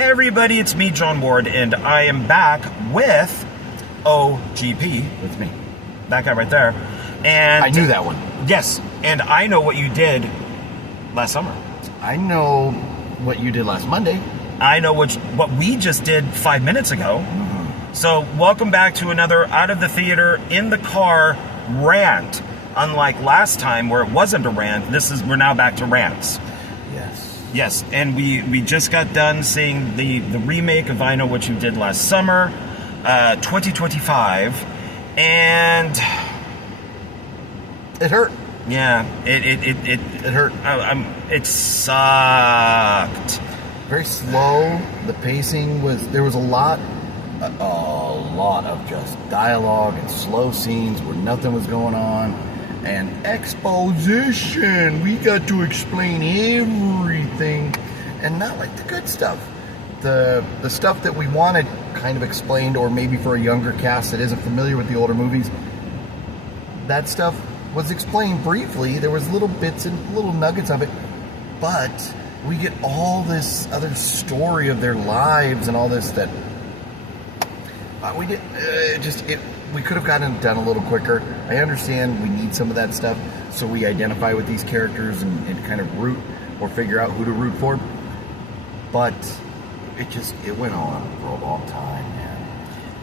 everybody, it's me, John Ward, and I am back with OGP. That's me. That guy right there. And I knew that one. Yes, and I know what you did last summer. I know what you did last Monday. I know what we just did 5 minutes ago. Mm-hmm. So welcome back to another Out of the Theater, in the car rant. Unlike last time where it wasn't a rant, we're now back to rants. Yes, and we just got done seeing the remake of I Know What You Did Last Summer, 2025, and it hurt. Yeah, it hurt. It sucked. Very slow. The pacing there was a lot of just dialogue and slow scenes where nothing was going on. And exposition. We got to explain everything, and not like the good stuff. The stuff that we wanted kind of explained, or maybe for a younger cast that isn't familiar with the older movies, that stuff was explained briefly. There was little bits and little nuggets of it, but we get all this other story of their lives and all this that we did. We could have gotten it done a little quicker. I understand we need some of that stuff so we identify with these characters and kind of root or figure out who to root for. But it went on for a long time, man.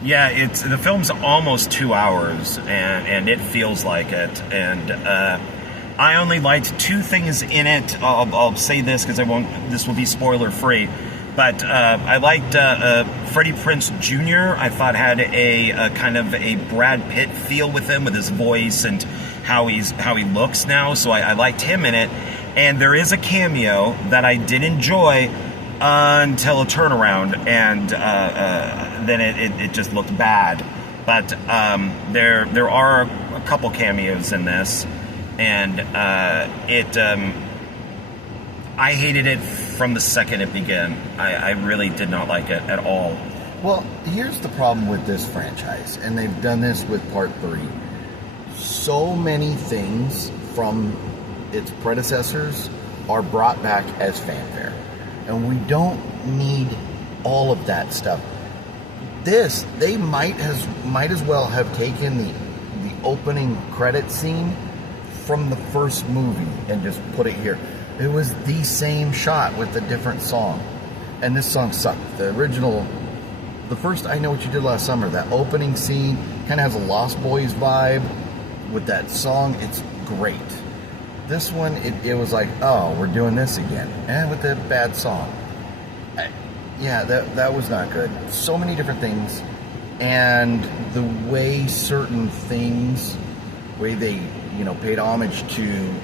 Yeah, the film's almost 2 hours, and it feels like it. And I only liked two things in it. I'll say this because this will be spoiler free. But I liked Freddie Prinze Jr. I thought had a kind of a Brad Pitt feel with him, with his voice and how he looks now. So I liked him in it. And there is a cameo that I did enjoy until a turnaround, and then it just looked bad. But there are a couple cameos in this, and I hated it from the second it began. I really did not like it at all. Well, here's the problem with this franchise, and they've done this with Part 3. So many things from its predecessors are brought back as fanfare, and we don't need all of that stuff. They might as well have taken the opening credit scene from the first movie and just put it here. It was the same shot with a different song. And this song sucked. The first I Know What You Did Last Summer, that opening scene kind of has a Lost Boys vibe with that song. It's great. This one, it was like, oh, we're doing this again. And with the bad song. That was not good. So many different things. And the way certain things, way they, paid homage to,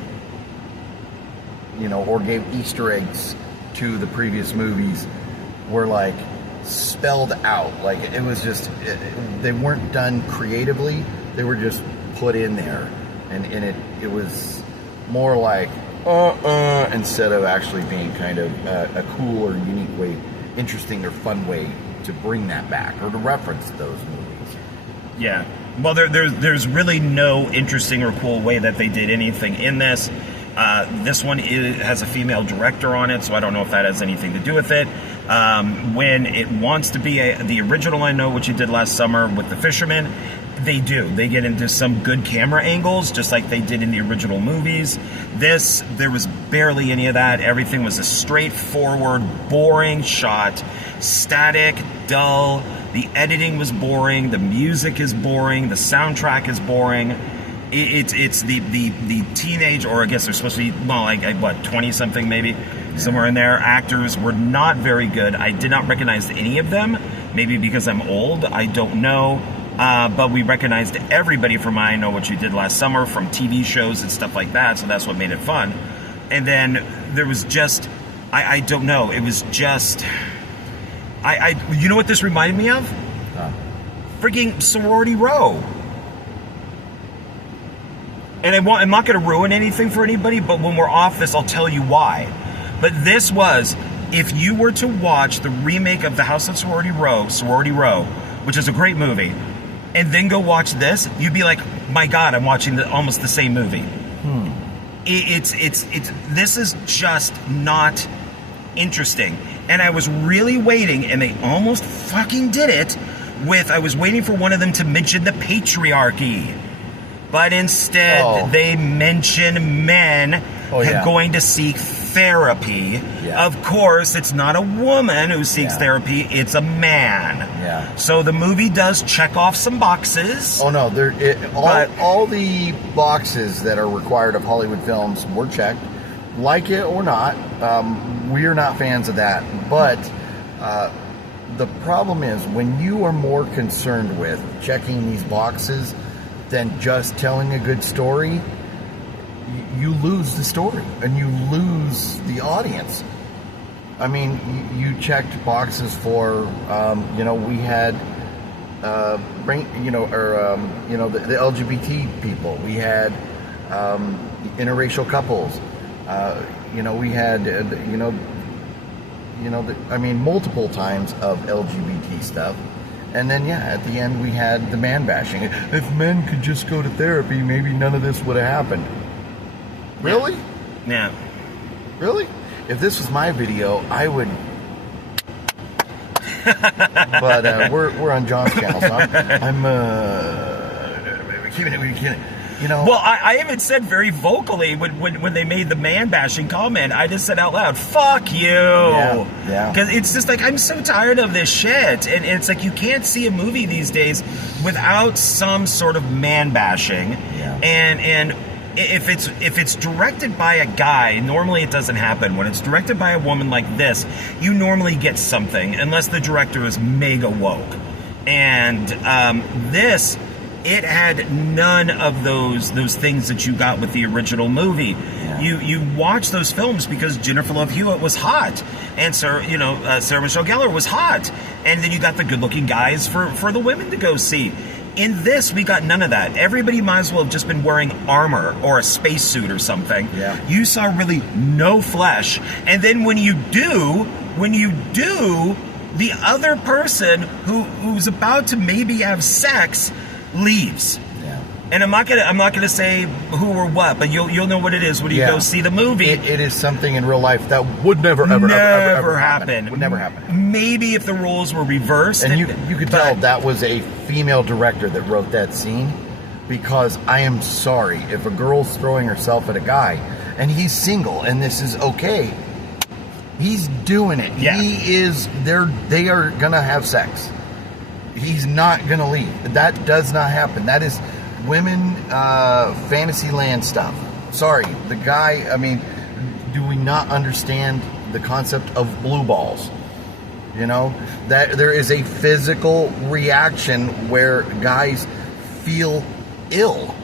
or gave Easter eggs to the previous movies were like spelled out. Like it was just, they weren't done creatively. They were just put in there. And it was more like, instead of actually being kind of a cool or unique way, interesting or fun way to bring that back or to reference those movies. Yeah. Well, there's really no interesting or cool way that they did anything in this. This one has a female director on it, so I don't know if that has anything to do with it. When it wants to be the original I Know What You Did Last Summer with the fishermen, they do. They get into some good camera angles, just like they did in the original movies. There was barely any of that. Everything was a straightforward, boring shot. Static, dull. The editing was boring. The music is boring. The soundtrack is boring. It's the teenage, or I guess they're supposed to be, well, like 20-something maybe, somewhere in there. Actors were not very good. I did not recognize any of them. Maybe because I'm old. I don't know. But we recognized everybody from I Know What You Did Last Summer, from TV shows and stuff like that, so that's what made it fun. And then there was just, I don't know, it was just, you know what this reminded me of? Freaking Sorority Row. And I'm not going to ruin anything for anybody, but when we're off this, I'll tell you why. But this was, if you were to watch the remake of The House of Sorority Row, which is a great movie, and then go watch this, you'd be like, my God, I'm watching almost the same movie. This is just not interesting. And I was really waiting, and they almost fucking did it with, I was waiting for one of them to mention the patriarchy. But instead, they mention men going to seek therapy. Yeah. Of course, it's not a woman who seeks therapy, it's a man. Yeah. So the movie does check off some boxes. Oh no, all the boxes that are required of Hollywood films were checked. Like it or not, we're not fans of that. But the problem is, when you are more concerned with checking these boxes than just telling a good story, you lose the story and you lose the audience. I mean, you checked boxes for, we had, the LGBT people. We had interracial couples. We had, multiple times of LGBT stuff. And then, at the end, we had the man bashing. If men could just go to therapy, maybe none of this would have happened. Really? Yeah. Really? If this was my video, I would. But we're on John's channel, so I'm keeping it. Well, I even said very vocally when they made the man bashing comment, I just said out loud, "Fuck you!" Yeah. Because it's just like, I'm so tired of this shit, and it's like you can't see a movie these days without some sort of man bashing. Yeah. And if it's directed by a guy, normally it doesn't happen. When it's directed by a woman like this, you normally get something, unless the director is mega woke. And this. It had none of those things that you got with the original movie. Yeah. You watch those films because Jennifer Love Hewitt was hot, and Sarah Michelle Gellar was hot, and then you got the good-looking guys for the women to go see. In this, we got none of that. Everybody might as well have just been wearing armor or a spacesuit or something. Yeah. You saw really no flesh, and then when you do, the other person who's about to maybe have sex leaves. Yeah. And I'm not gonna say who or what, but you'll know what it is when you go see the movie. It is something in real life that would never happen. Would never happen. Maybe if the roles were reversed. And you could tell that was a female director that wrote that scene, because I am sorry, if a girl's throwing herself at a guy and he's single and this is okay, he's doing it. Yeah. They are gonna have sex. He's not gonna leave. That does not happen. That is women fantasy land stuff. Sorry, the guy, do we not understand the concept of blue balls? That there is a physical reaction where guys feel ill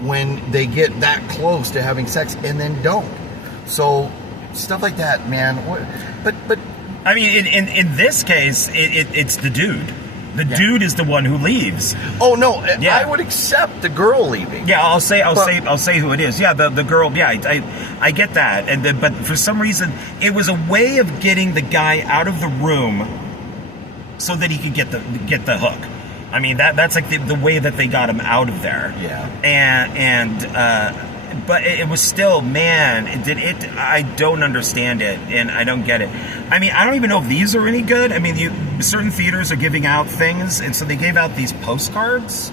when they get that close to having sex and then don't. So stuff like that, man. But in this case, it's the dude. The dude is the one who leaves. Oh no, I would accept the girl leaving. Yeah, I'll say who it is. Yeah, the girl. Yeah, I get that. But for some reason, it was a way of getting the guy out of the room so that he could get the hook. That's like the way that they got him out of there. Yeah. But it was still, man, I don't understand it, and I don't get it. I don't even know if these are any good. Certain theaters are giving out things, and so they gave out these postcards.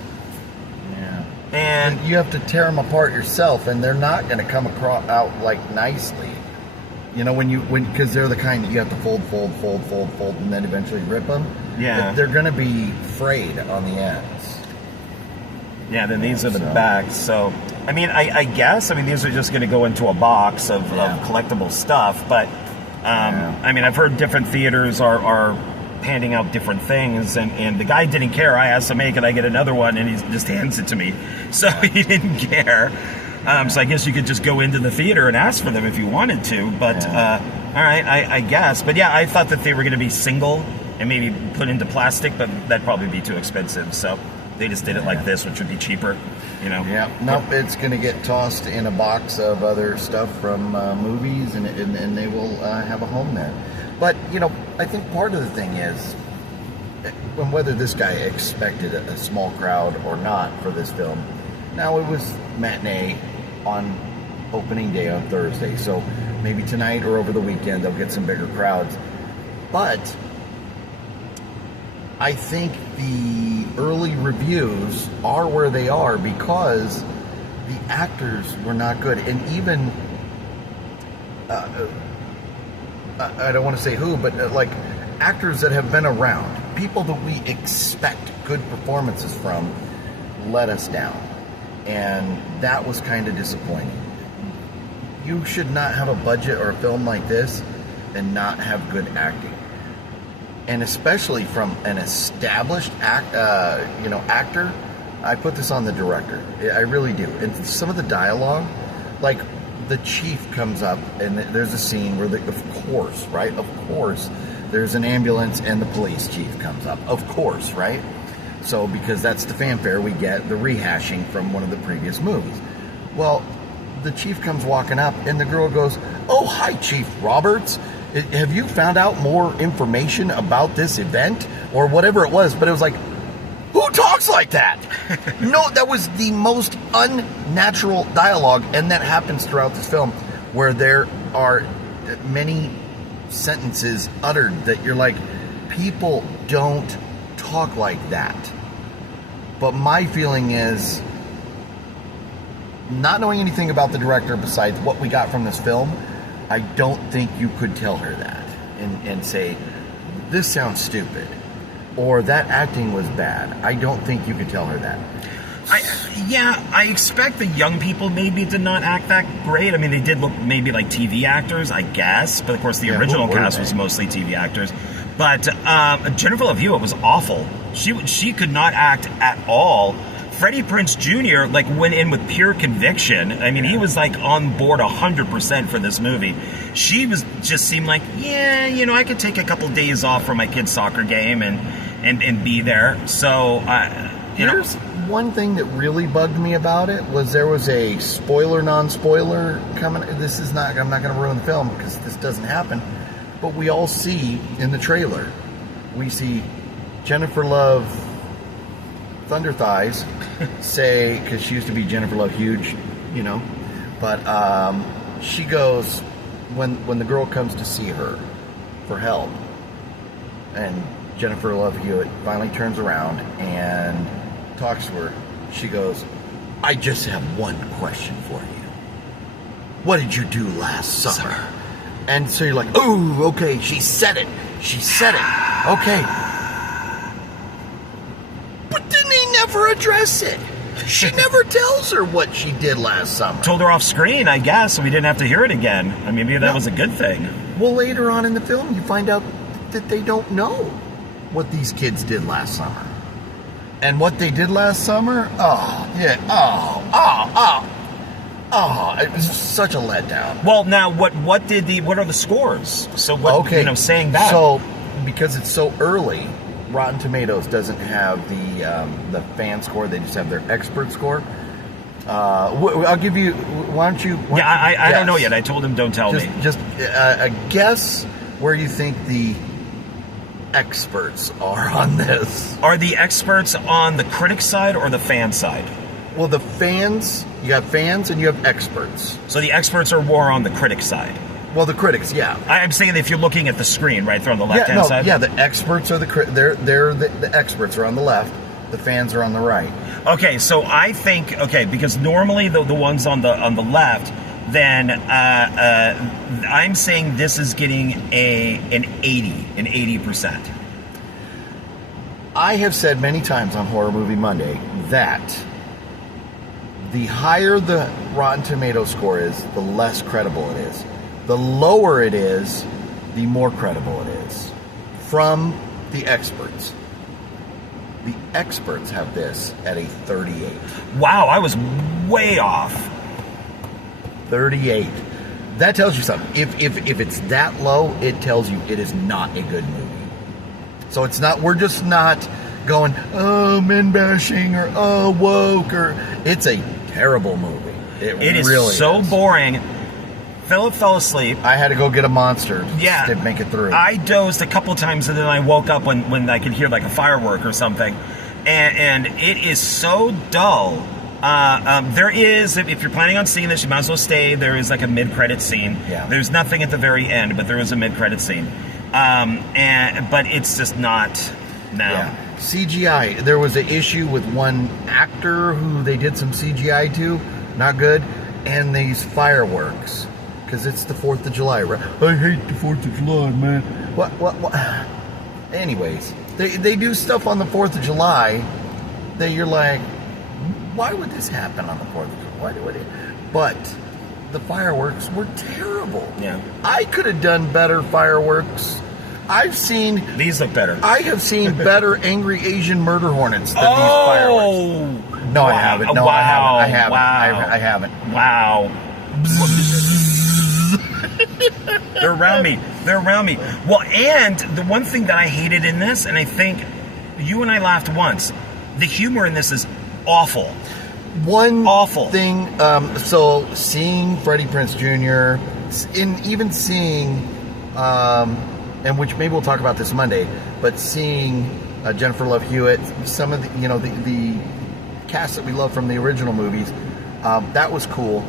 Yeah. And you have to tear them apart yourself, and they're not going to come out like nicely. Because they're the kind that you have to fold, and then eventually rip them. Yeah. They're going to be frayed on the ends. Yeah, then these are the backs. So, I guess, these are just going to go into a box of collectible stuff. But, I've heard different theaters are handing out different things. And the guy didn't care. I asked him, hey, can I get another one? And he just hands it to me. So he didn't care. So I guess you could just go into the theater and ask for them if you wanted to. But, all right, I guess. But, I thought that they were going to be single and maybe put into plastic. But that'd probably be too expensive. So they just did it like this, which would be cheaper, Yeah, nope, it's going to get tossed in a box of other stuff from movies, and they will have a home there. But, I think part of the thing is, whether this guy expected a small crowd or not for this film, now it was matinee on opening day on Thursday, so maybe tonight or over the weekend they'll get some bigger crowds. But I think the early reviews are where they are because the actors were not good. And even, I don't want to say who, but like actors that have been around, people that we expect good performances from, let us down. And that was kind of disappointing. You should not have a budget or a film like this and not have good acting. And especially from an established actor, I put this on the director. I really do. And some of the dialogue, like the chief comes up and there's a scene where, of course, there's an ambulance and the police chief comes up. Of course, right? So, because that's the fanfare we get, the rehashing from one of the previous movies. Well, the chief comes walking up and the girl goes, "Oh, hi, Chief Roberts. Have you found out more information about this event?" Or whatever it was. But it was like, who talks like that? No, that was the most unnatural dialogue. And that happens throughout this film where there are many sentences uttered that you're like, people don't talk like that. But my feeling is, not knowing anything about the director besides what we got from this film, I don't think you could tell her that and say, this sounds stupid, or that acting was bad. I don't think you could tell her that. I expect the young people maybe did not act that great. I mean, they did look maybe like TV actors, I guess, but of course the original cast was mostly TV actors. But Jennifer Love Hewitt was awful. She could not act at all. Freddie Prinze Jr. went in with pure conviction. I mean, he was on board 100% for this movie. She just seemed like, I could take a couple days off from my kid's soccer game and be there. So, Here's one thing that really bugged me about it was there was a spoiler, non-spoiler coming. I'm not going to ruin the film because this doesn't happen. But we all see in the trailer, we see Jennifer Love Thunder Thighs say, because she used to be Jennifer Love Huge, but she goes, when the girl comes to see her for help, and Jennifer Love Hewitt finally turns around and talks to her, she goes, "I just have one question for you. What did you do last summer?" And so you're like, oh, okay, she said it. Okay. But then they never address it. She never tells her what she did last summer. Told her off screen, I guess, so we didn't have to hear it again. I mean, maybe that was a good thing. Well, later on in the film, you find out that they don't know what these kids did last summer. And what they did last summer, it was such a letdown. Well, now, what are the scores? So what, saying that. So, because it's so early, Rotten Tomatoes doesn't have the fan score, they just have their expert score. I'll give you, why don't you I don't know yet. I told him don't tell me. Just a guess where you think the experts are on this. Are the experts on the critic side or the fan side? Well, the fans, you have fans and you have experts. So the experts are more on the critic side. Well, the critics, yeah. I'm saying that if you're looking at the screen, right, they're on the left-hand side? Yeah, the experts are the experts are on the left, the fans are on the right. Okay, so I think, because normally the ones on the left, then I'm saying this is getting an 80%. I have said many times on Horror Movie Monday that the higher the Rotten Tomato score is, the less credible it is. The lower it is, the more credible it is. From the experts. The experts have this at a 38. Wow, I was way off. 38. That tells you something. If it's that low, it tells you it is not a good movie. So it's not, we're just not going, oh, men bashing or oh, woke, or it's a terrible movie. It is really so boring. Philip fell asleep. I had to go get a Monster to make it through. I dozed a couple times and then I woke up when I could hear like a firework or something. And it is so dull. There is, if you're planning on seeing this, you might as well stay. There is like a mid-credit scene. Yeah. There's nothing at the very end, but there is a mid-credit scene. But it's just not now. Yeah. CGI. There was an issue with one actor who they did some CGI to, not good, and these fireworks, because it's the 4th of July, right? I hate the 4th of July, man. What? Anyways, they do stuff on the 4th of July that you're like, why would this happen on the 4th of July? Why would it? But the fireworks were terrible. Yeah. I could have done better fireworks. I've seen... These look better. I have seen better angry Asian murder hornets than these fireworks. No, wow. I haven't. No, wow. I haven't. Wow. I haven't. Wow. They're around me. They're around me. Well, and the one thing that I hated in this, and I think you and I laughed once, the humor in this is awful. One awful thing, so seeing Freddie Prinze Jr., even seeing... and which maybe we'll talk about this Monday, but seeing Jennifer Love Hewitt, some of the, the cast that we love from the original movies, that was cool.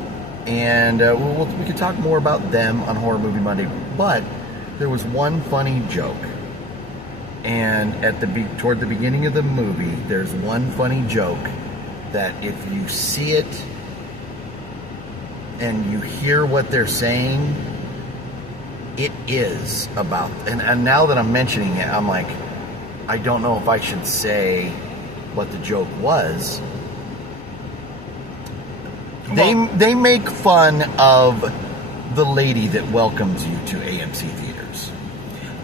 And we could talk more about them on Horror Movie Monday. But there was one funny joke. And toward the beginning of the movie, there's one funny joke that if you see it and you hear what they're saying, it is about, and now that I'm mentioning it, I'm like, I don't know if I should say what the joke was. They make fun of the lady that welcomes you to AMC theaters.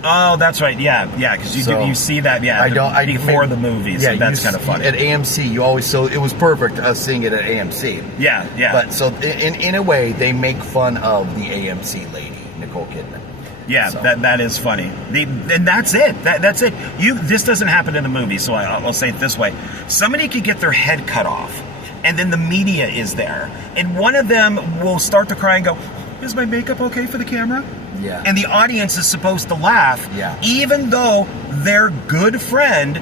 Oh, that's right. Yeah, because you see that. Yeah, before the movies. Yeah, that's kind of funny. At AMC, you always it was perfect us seeing it at AMC. Yeah. But so in a way, they make fun of the AMC lady, Nicole Kidman. Yeah, so. that is funny. And that's it. That's it. This doesn't happen in the movie, so I'll say it this way: somebody could get their head cut off, and then the media is there, and one of them will start to cry and go, "Is my makeup okay for the camera?" Yeah. And the audience is supposed to laugh, even though their good friend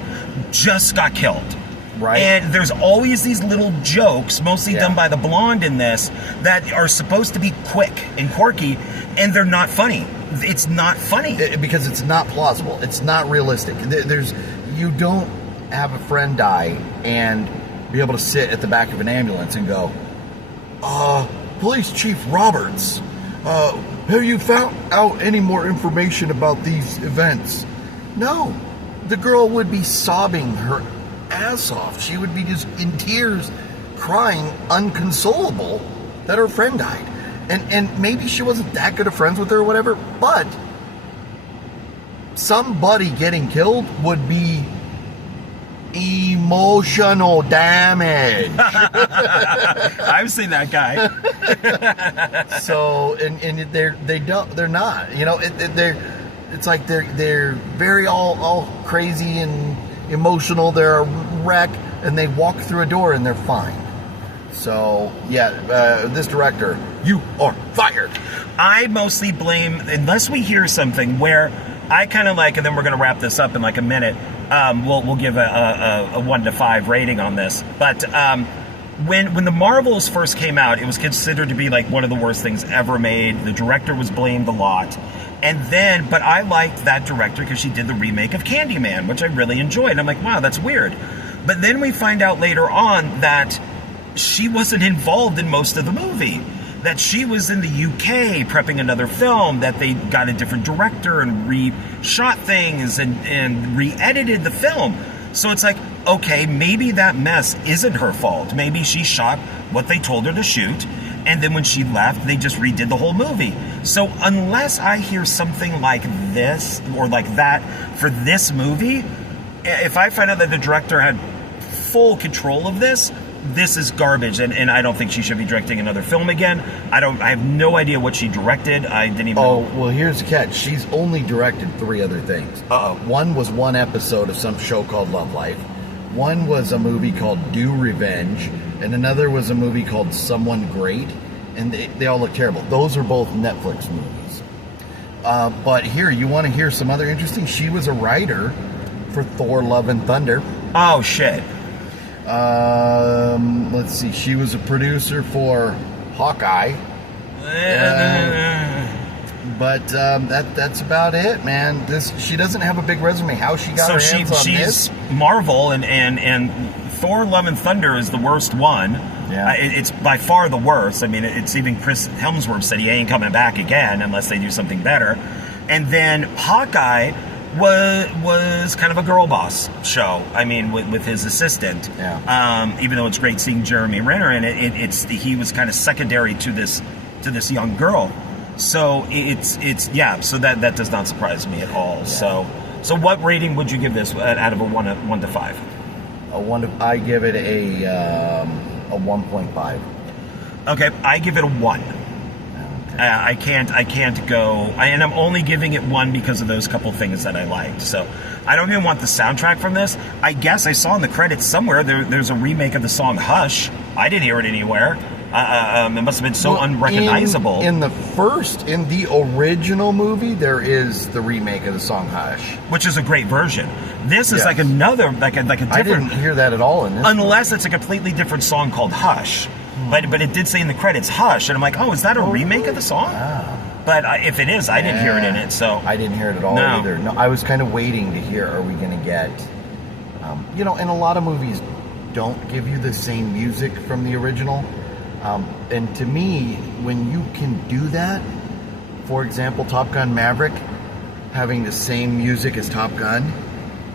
just got killed. Right. And there's always these little jokes, mostly done by the blonde in this, that are supposed to be quick and quirky, and they're not funny. It's not funny. Because it's not plausible. It's not realistic. You don't have a friend die and be able to sit at the back of an ambulance and go, Police Chief Roberts, have you found out any more information about these events? No. The girl would be sobbing her ass off. She would be just in tears, crying, unconsolable that her friend died. And maybe she wasn't that good of friends with her or whatever, but somebody getting killed would be emotional damage. I've seen that guy. So, and they're not. It's like they're very all crazy and emotional. They're a wreck, and they walk through a door and they're fine. So, this director, you are fired. I mostly blame, unless we hear something where I kind of like, and then we're going to wrap this up in like a minute. We'll give a 1 to 5 rating on this. But when the Marvels first came out, it was considered to be like one of the worst things ever made. The director was blamed a lot. But I liked that director because she did the remake of Candyman, which I really enjoyed. And I'm like, wow, that's weird. But then we find out later on that she wasn't involved in most of the movie. That she was in the UK prepping another film, that they got a different director and re-shot things and re-edited the film. So it's like, okay, maybe that mess isn't her fault. Maybe she shot what they told her to shoot, and then when she left, they just redid the whole movie. So unless I hear something like this or like that for this movie, if I find out that the director had full control of this is garbage, and I don't think she should be directing another film again. I have no idea what she directed. I didn't even know. Well, here's the catch. She's only directed 3 other things. One was one episode of some show called Love Life. One was a movie called Do Revenge, and another was a movie called Someone Great, and they all look terrible. Those are both Netflix movies. But here, you want to hear some other interesting? She was a writer for Thor: Love and Thunder. Oh, shit. Let's see. She was a producer for Hawkeye. But that's about it, man. She doesn't have a big resume. How she got her hands on she's this? Marvel, and Thor: Love and Thunder is the worst one. Yeah. It's by far the worst. I mean, it's even Chris Hemsworth said he ain't coming back again unless they do something better. And then Hawkeye was kind of a girl boss show. I mean, with his assistant. Yeah. Even though it's great seeing Jeremy Renner in it, he was kind of secondary to this young girl. So so that does not surprise me at all. Yeah. So what rating would you give this out of a 1 to 5? I give it a 1.5. Okay, I give it a 1. Okay. I can't go, and I'm only giving it 1 because of those couple things that I liked. So I don't even want the soundtrack from this. I guess I saw in the credits somewhere there's a remake of the song Hush. I didn't hear it anywhere. It must have been so unrecognizable. In the original movie, there is the remake of the song Hush, which is a great version. This is like another, like a different. I didn't hear that at all in this. Unless it's a completely different song called Hush, but it did say in the credits Hush, and I'm like, oh, is that a remake of the song? Ah. But if it is, I didn't hear it in it. So I didn't hear it at all either. No, I was kind of waiting to hear. Are we going to get? And a lot of movies don't give you the same music from the original. And to me, when you can do that, for example, Top Gun Maverick, having the same music as Top Gun,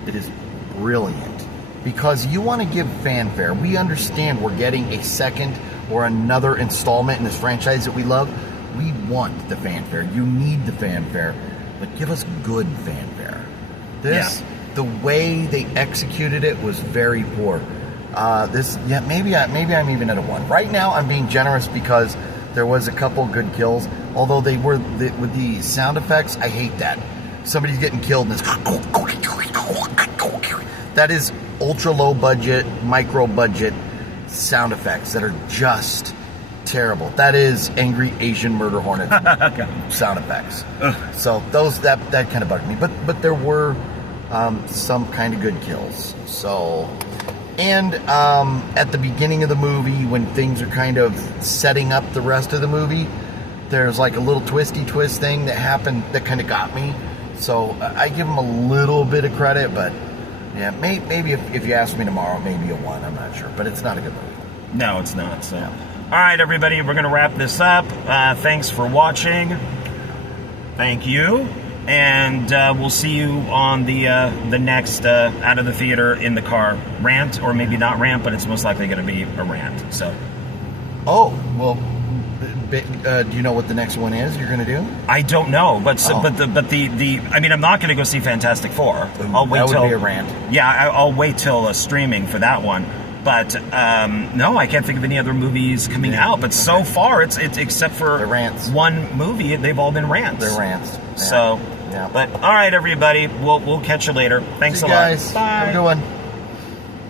it is brilliant. Because you want to give fanfare. We understand we're getting a second or another installment in this franchise that we love. We want the fanfare. You need the fanfare. But give us good fanfare. The way they executed it was very poor. Maybe I'm even at a 1. Right now, I'm being generous because there was a couple good kills. Although with the sound effects, I hate that. Somebody's getting killed and it's that is ultra low budget, micro budget sound effects that are just terrible. That is angry Asian murder hornet sound effects. So that kind of bugged me. But there were some kind of good kills. So. And at the beginning of the movie, when things are kind of setting up the rest of the movie, there's like a little twisty twist thing that happened that kind of got me. So I give them a little bit of credit, but yeah, maybe if you ask me tomorrow, maybe a 1. I'm not sure, but it's not a good movie. No, it's not. So, all right, everybody, we're going to wrap this up. Thanks for watching. Thank you. And we'll see you on the next Out of the Theater in the Car rant, or maybe not rant, but it's most likely going to be a rant. So, do you know what the next one is you're going to do? I don't know, but I mean, I'm not going to go see Fantastic Four. I'll wait that would be a rant. Yeah, I'll wait till streaming for that one. But no, I can't think of any other movies coming out. But so far, it's except for rants. One movie, they've all been rants. They're rants. Yeah. So, but all right, everybody, we'll catch you later. Thanks a lot. Guys. Bye. Have a good one.